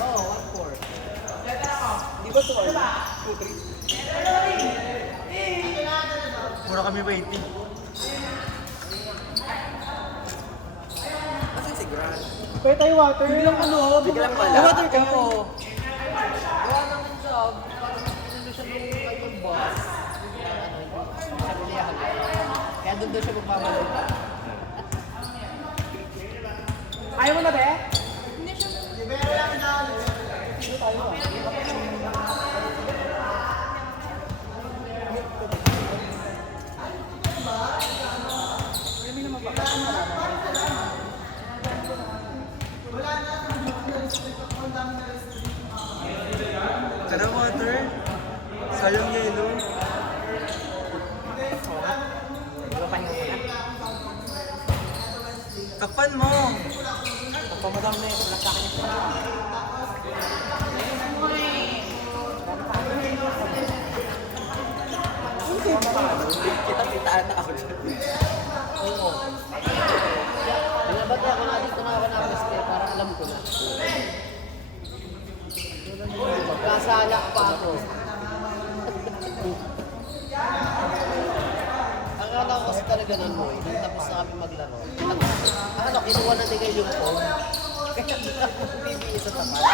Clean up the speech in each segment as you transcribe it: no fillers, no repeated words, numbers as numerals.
Oo, 1-4. Di ba 2-3? Mura kami waiting. Kasi si Grant. Pwede tayo water. Biglang ano, Biglang pala. May water ka? Oo. Gawa ng job, parang nandun siya nung kanyang boss. Siya uliyahan. Kaya doon siya magpapalo. Ayaw mo na, be? Hindi siya. Dito tayo, ah. Kami naman ba? Tara water. Sayang yelo. Takpan mo. Pamadam na ito. Nasa akin ito. Kita-kitaan na ako dyan. Oo. Binabati ako na dito na ako na peste para alam ko na. Magkasala pa ako. Ang akala ko kasi talaga nun mo, nung tapos na kami maglaro. Ano, kinuha na nila yung phone. Kaya doon ako bibigay sa tapat.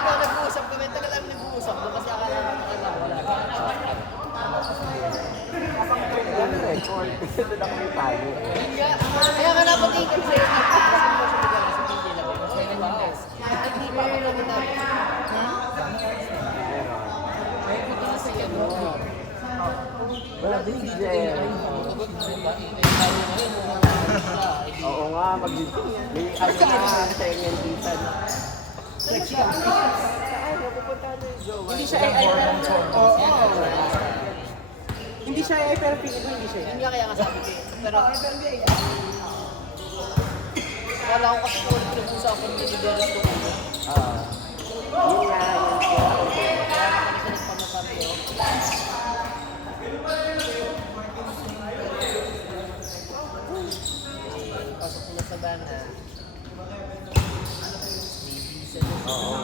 Ito, nag-uusap kami. Tagal namin nag-uusap. Kasi akala ko na wala. Kaya nga dapat ikin sa'yo. Hindi pa ako nagtatapos. Wala DJ. Oo nga, may ano na tengen dito. Hindi siya AI pero... Oo. Hindi siya AI pero feeling ko hindi siya. Yun nga kaya nga sabi ko. Pero... Wala ko kasi kung nag-usapan ni Liberis ko. Yun nga, yun. Pasok ko na sa bana. Oo.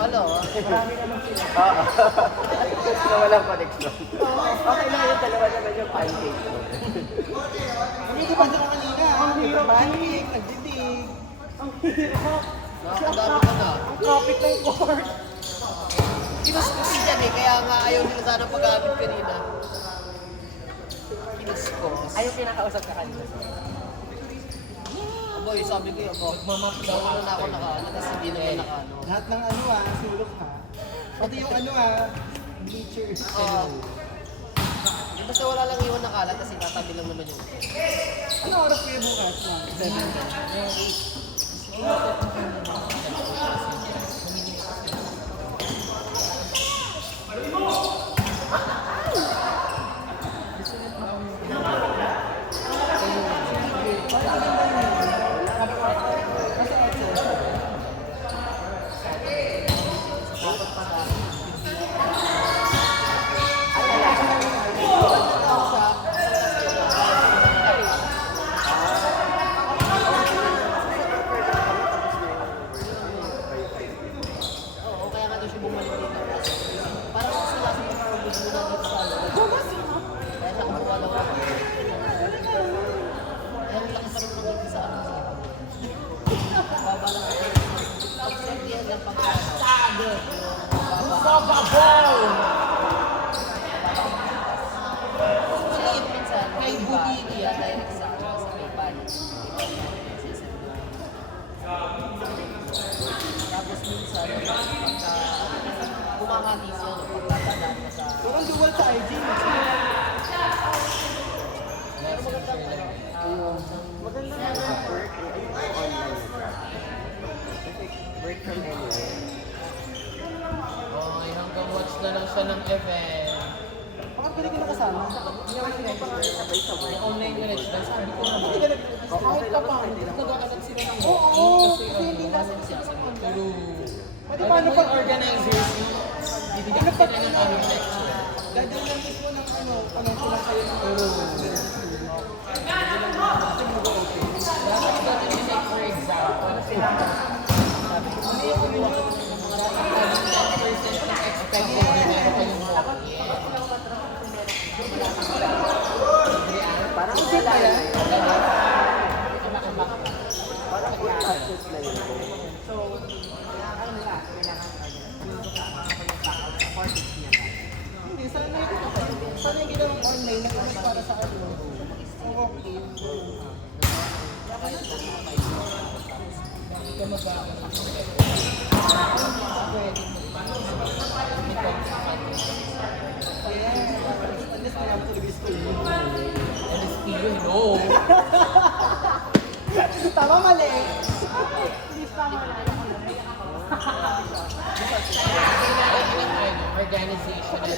Ano? Marami naman sila. Oo. Na walang connection. Okay lang yung dalawa naman yung pancake mo. Hindi ko pa sila kanina. Ang hirap manik, nagdidig. Ang hirap. Nakakadami ka na. Ang kapit ng court. Kinuskus yan eh, kaya nga ayaw nila sana pag-aamit kanina. Kinuskus. Ayaw pinakausap ka kanina. Boy, sabi ko yun, mamapagawa na ako nakaano, tapos hindi naman nakaano. Lahat ng ano sulok ha. Pati yung ano bleachers. Basta wala lang iwan na kalat, kasi tatabi lang naman yun. Ano oras kayo bukas? Oo, kaya nga doon siya bumalik dito. Parang sila sa mga pagod mo na dito sa ano. Kaya siya kumuha daw ako. Kaya ang laki pa rin ng dito sa ano. Baba lang ako. Pag-sortihan ng pagkano. Siya yun minsan, may butini yan direct sa PayPal. Tapos minsan, pagka bumangati siya, pagkatandaan na sa... Parang dual sa IG. Pero magandang ano, Maganda na. Work online. Work from anywhere. hanggang watch na lang siya ng event. Bakit pwede ka nakasama? Online minutes lang, sabi ko naman, Hindi ka kahit pa paano, nag-aalat sila ng Oo, walking kasi hindi natin sinasagot. Pero, Pwede alam paano mo pag yung organizers, bibigyan sila ng ano lecture. dadalhin lang mismo ng ano, pangalan kayo ng Dapat natin i-make for example, sabi ko, hindi ako yung dapat 10% ng expected na meron kayong walking. Parang wala na yun. Parang full access na yun. Hindi, sana yung ginawang online na kami para sa ano. Okay. Hindi ka Unless may ang Philippines ko yun. LSP yun, no? Tama, mali. Organizational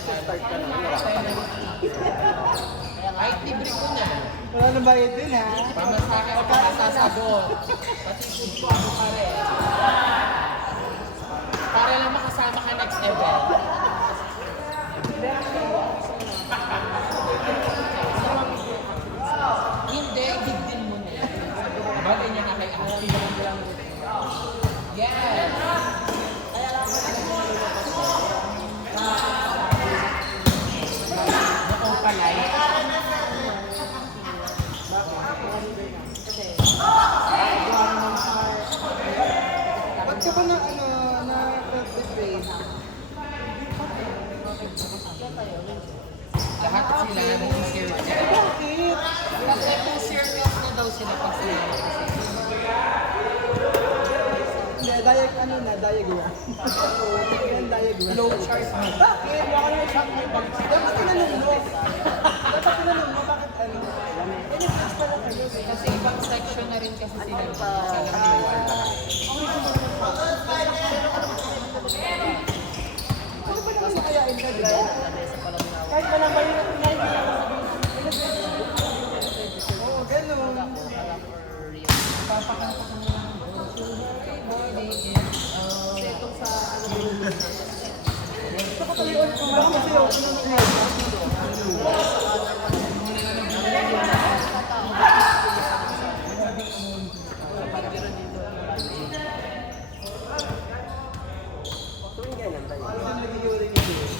kahit libre ko na. Wala nang bayad dun, ha? Pamasahe o pamasasador. Pati food ko pa rin. Para lang makasama ka next event. Hindi, higdin mo na yan. Bagay niya na kay Ate. Yes! Noong palay. Ba't ka ba na ano, na betray? Lahat sila nung circle. Bakit? Kasi kung circle na daw sila pag sila. Hindi, ano na, diagram. Yan, diagram. Low chart mo. Bakit? Baka naman siya dapat tinanong mo. Dapat tinanong mo, bakit ano? Yan yung fix pala kayo. Kasi ibang section na rin kasi sila. Sa lang Ano ba naman nakayain ka, di ba? Kahit pa naman yung Oo, ganun. papakanta ko nila. Gusto ko tuloy ulit kumain kasi yung Tuwing ganyan tayo. ito naghiwalay yun eh.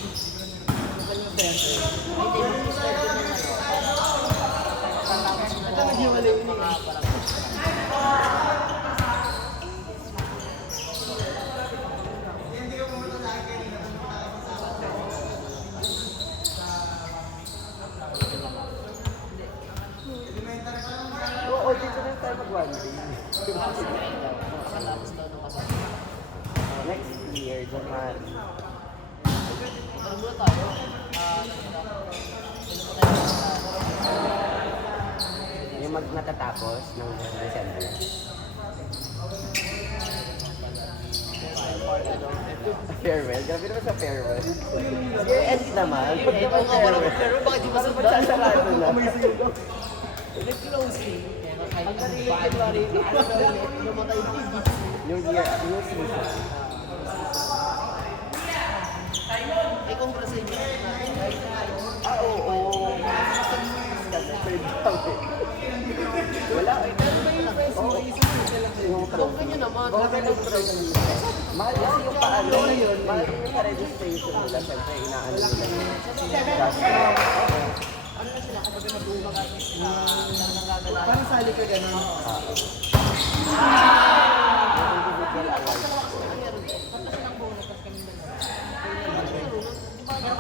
Oo, dito rin tayo mag-one day. Nakatapos daw nung kasama. Next year, January. Ano muna tayo? Yung natatapos ng December. Farewell? Grabe naman sa farewell. Year end naman. Pag Eh, naman kung ako naman, farewell. pero bakit di Parang masundan? magsasarado na. Nag-closing. Pero kahit ang February, namatay yung New year, new season. Eh, congrats sa inyo. Ah, oo. Third time eh. Wala eh. Oo. Yung Kung ganyan naman, Okay lang mahal kasi yung paano, mahal yung pa-registration nila. Siyempre, inaano nila yun. ano na sila, kapag mag-uumag at nangangalala. parang sali ka ganun. Individual award.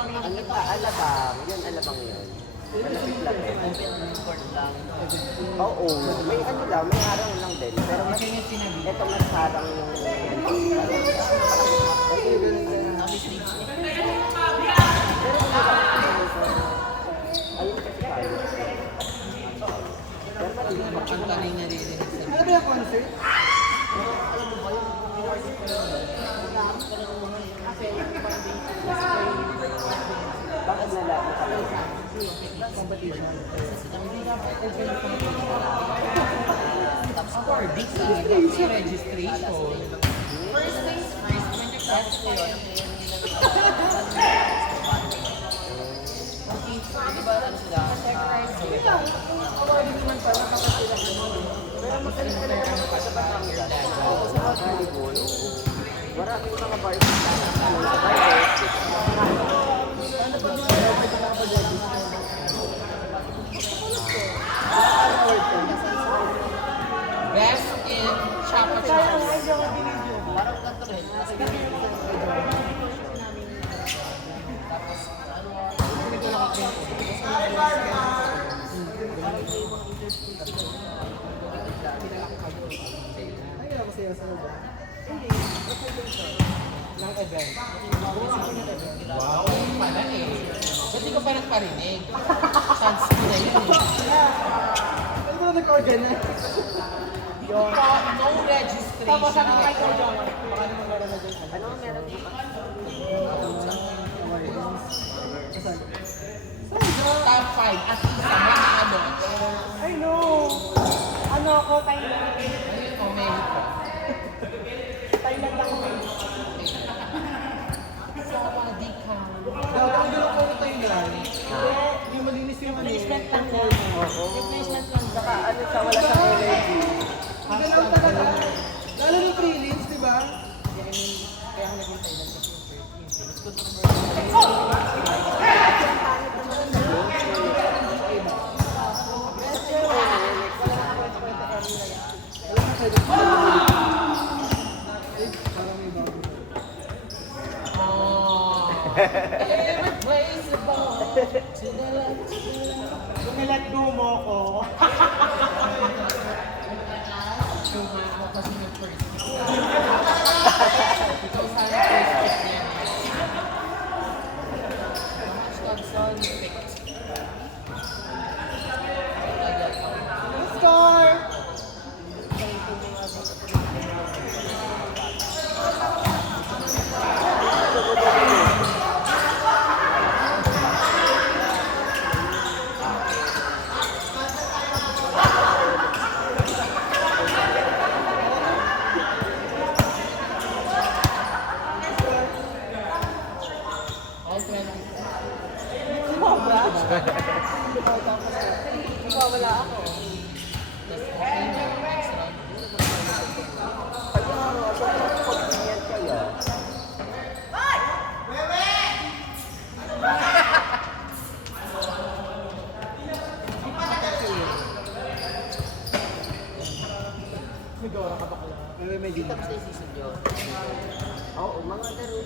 Alabang. Yun, alabang yun. Malapit lang eh. Open court lang. Oo. May ano lang, may harang lang din. Pero mas, ito mas harang yung... Kasi Kami stage eh. ayun kasi tayo. Pero maliit pa. Ang taning naririnig sa Ano ba yung concert? Alam mo ba yung pinarty ko lang? Naghahanap ka ng mga kasi yung parang Bakit nakapag? Competition. Awarding sa registration. First things first, when you catch ko yun. Di ba ano sila? Awarding naman pala kapag sila pero magaling ka naman sa Batangas. Oo, sa volleyball, oo. Maraming mga bars sa Best in Chapa-Chapa. Parang ganito rin. Kasi Ay, masaya sa loob. Ng event. Wow, pala eh. Ba't di ko pa nagparinig? Chance ko na yun eh. Ano ba nag-organize? No registration. Tapos ang kahit ko dyan. Baka naman meron na dyan. ano meron dito? Top 5 at isa mga ano. I know! Ano ako, Thailand? O Mexico. Thailand ako. Sawadee ka. Dapat doon ako na Thailand. Yung malinis yung ano. Replacement lang na. Oo. Replacement lang. Saka ano siya, wala siyang energy. Iba lang talaga. Lalo na prelims, di ba? Kaya ako naging Thailand kasi yung Parang may bago. Oh, irreplaceable. Lumilagdo mo ko. Yung ako kasi yung first. Ikaw sana first pick niya. Johnson picked. Score! All 20. Sumobra? Ikaw wala ako. Okay na, next round. Ayun, so pag-ingat kayo. May Dora ka ba kaya? May tapos na yung season nyo. Oo, mga laro